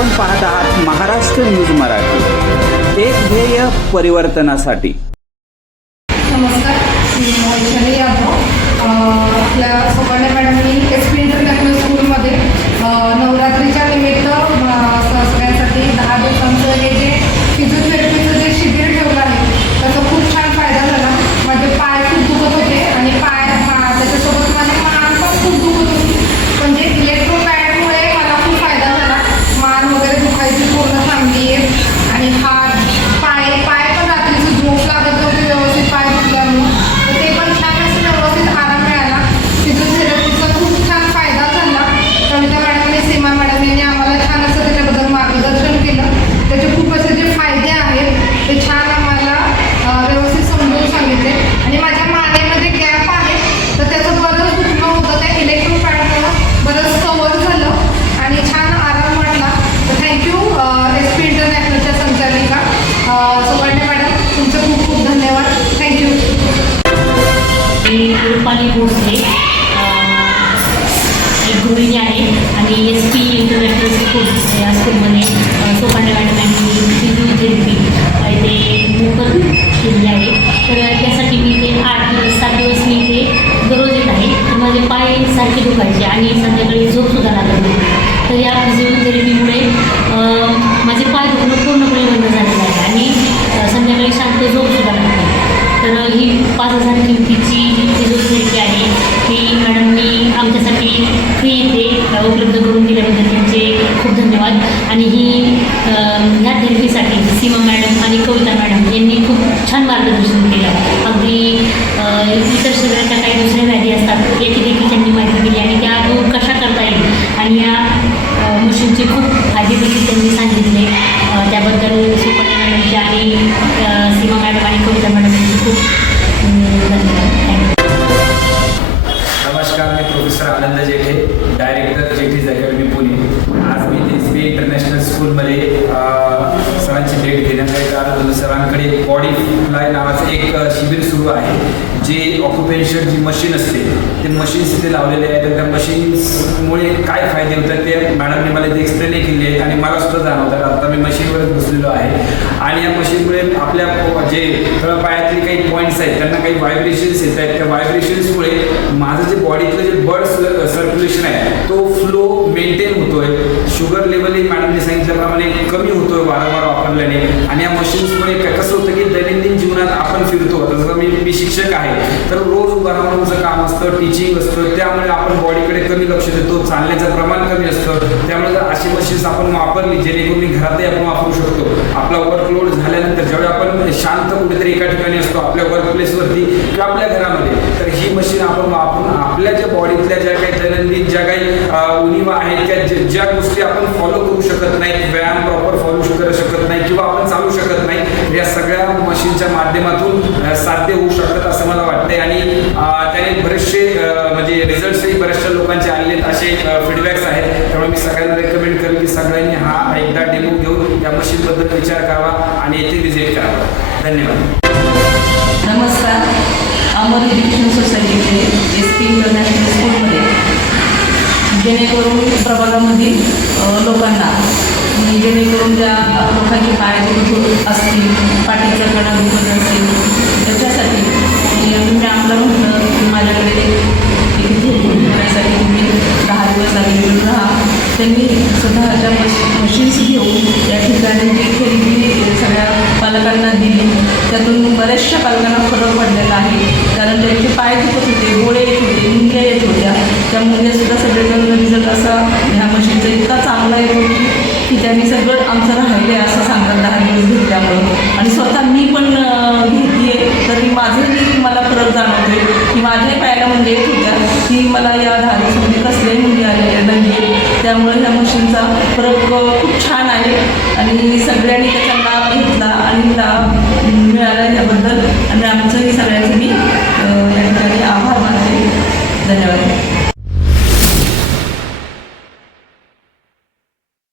आपण पाहत आहात महाराष्ट्र न्यूज मराठी. एक ध्येय परिवर्तनासाठी. नमस्कार मी वैशाली यादव. आपल्या सोपाणे मॅडमनी एस पी इंटरनॅशनल स्कूलमध्ये नवरात्रीच्या निमित्त अ, स- सगळ्यांसाठी दहा दिवसांचं हे जे फिजिओथेरपीचं जे शिबिर ठेवलं आहे त्याचा खूप छान फायदा झाला माझे पाय खूप दुखत होते आणि पाय मा- त्याच्यासोबत माझे मान पण खूप दुखत होती म्हणजे इलेक्ट्रो पॅडमुळे मला खूप फायदा झाला मान वगैरे दुखायची पूर्ण थांबली आहे आणि हात पाय पाय पण रात्रीची झोप लागत नव्हती व्यवस्थित पाय दुखल्यामुळं तर ते पण छान असं व्यवस्थित आराम मिळाला फिजिओथेरपीचा खूप छान फायदा झाला कविता मॅडम आणि सीमा मॅडम यांनी आम्हाला छान असं त्याच्याबद्दल मार्गदर्शन केलं त्याचे खूप असे जे फायदे आहेत ते छान आम्हाला अं, व्यवस्थित समजून सांगितले आणि माझ्या मानेमध्ये गॅप आहे तर त्याचं बरंच दुखणं होतं त्या इलेक्ट्रो पॅडमुळं बरंच कवर झालं आणि छान आराम वाटला तर थँक्यू एस पी इंटरनॅशनलच्या संचालिका सुवर्णे मॅडम तुमचे खूप खूप धन्यवाद थँक्यू मी रुपाली भोसले एक गृहिणी आहे आणि एस पी इंटरनॅशनल स्कूल या स्कूलमध्ये सोपांडे मॅडम यांनी जयंती ते मोफत केली आहे. तर त्यासाठी मी ते आठ दिवस सात दिवस मी ते दररोज येत आहे. तर माझे पाय सारखे दुखायचे आणि संध्याकाळी झोपसुद्धा लागत नाही तर या फिजिओथेरपीमुळे माझे पाय दुखणं पूर्णपणे बंद झालेलं आहे आणि संध्याकाळी शांत झोपसुद्धा लागते तर ही पाच हजार किमती धन्यवाद आणि ही ह्या थेरपीसाठी सीमा मॅडम आणि कविता मॅडम यांनी खूप छान मार्गदर्शन केलं. अगदी इतर शरीराच्या काही दुसऱ्या व्याधी असतात याची देखील त्यांनी माहिती दिली आणि त्या दूर कशा करता येईल आणि या मशीनचे खूप फायदे देखील त्यांनी सांगितले. त्याबद्दल सुपर्णा मॅडमचे आणि सीमा मॅडम आणि कविता मॅडम यांची खूप स्कूलमध्ये सरांची भेट घेण्यात आहे कारण सरांकडे बॉडी फ्लाय नावाचं एक शिबिर सुरू आहे जे ऑक्युपेशन जी मशीन असते ते मशीन्स इथे लावलेले आहेत. तर त्या मशीन्समुळे काय फायदे होतात ते मॅडमने मला इथे एक्सप्लेन केले आहेत आणि मला सुद्धा जाणवतात आता मी मशीनवरच बसलेलो आहे. आणि या मशीनमुळे आपल्या जे तळपायातले काही पॉईंट्स आहेत त्यांना काही व्हायब्रेशन्स येत आहेत. त्या व्हायब्रेशन्समुळे माझं जे बॉडीतलं जे ब्लड सर्क्युलेशन आहे शुगर लेवलही मॅडमने सांगितल्याप्रमाणे कमी होतोय वारंवार वापरल्याने. आणि या मशीन्समुळे कसं होतं की दैनंदिन जीवनात आपण फिरतो. जसं मी मी शिक्षक आहे तर रोज उभं काम असतं टीचिंग असतं. त्यामुळे आपण बॉडीकडे कमी लक्ष देतो. चालण्याचं प्रमाण कमी असतं. त्यामुळे जर अशी मशीन्स आपण वापरली जेणेकरून घरातही आपण वापरू शकतो. आपला वर्कलोड झाल्यानंतर ज्यावेळी आपण शांत कुठेतरी एका ठिकाणी असतो आपल्या वर्क प्लेसवरती किंवा आपल्या घरामध्ये तर ही मशीन आपण वापरून आपल्या ज्या बॉडीतल्या ज्या ज्या काही उणीवा आहेत त्या ज्या- गोष्टी आपण फॉलो करू शकत नाही व्यायाम प्रॉपर फॉलो करू शकत नाही किंवा आपण चालू शकत नाही या सगळ्या मशीनच्या माध्यमातून साध्य होऊ शकतात असं मला वाटतंय. आणि त्याने बरेचसे म्हणजे रिझल्ट्सही बऱ्याचशा लोकांचे आलेले आहेत, असे फीडबॅक्स आहेत. त्यामुळे मी सगळ्यांना रेकमेंड करेन की सगळ्यांनी हा एकदा डेमो घेऊन या मशीनबद्दल विचार करावा आणि येथे विजिट करावा. धन्यवाद. नमस्कार. अमर एज्युकेशन सोसायटीचे एस पी इंटरनॅशनल स्कूलमध्ये जेणेकरून प्रभागामधील लोकांना म्हणजे जेणेकरून ज्या लोकांची पाय दुखत असतील पाठीचा कडा दुखत असेल त्याच्यासाठी मी तुम्ही म्हटलं की माझ्याकडे करण्यासाठी तुम्ही दहा दिवस अवेलेबल राहा. त्यांनी स्वतःच्या मश मशीन्स घेऊन या ठिकाणी जी खरेदी सगळ्या पालकांना दिली त्यातून बऱ्याचशा पालकांना फरक पडलेला आहे. कारण त्यांचे पाय दुखत होते गोळे येत होते मुंग्या येत होत्या त्या मला या धारीमध्ये कसले मुली आलेल्या म्हणजे नाही त्यामुळे ह्या मशीनचा फरक खूप छान आहे आणि सगळ्यांनी त्याचा लाभ घेतला आणि लाभ मिळाला याबद्दल आणि आमचं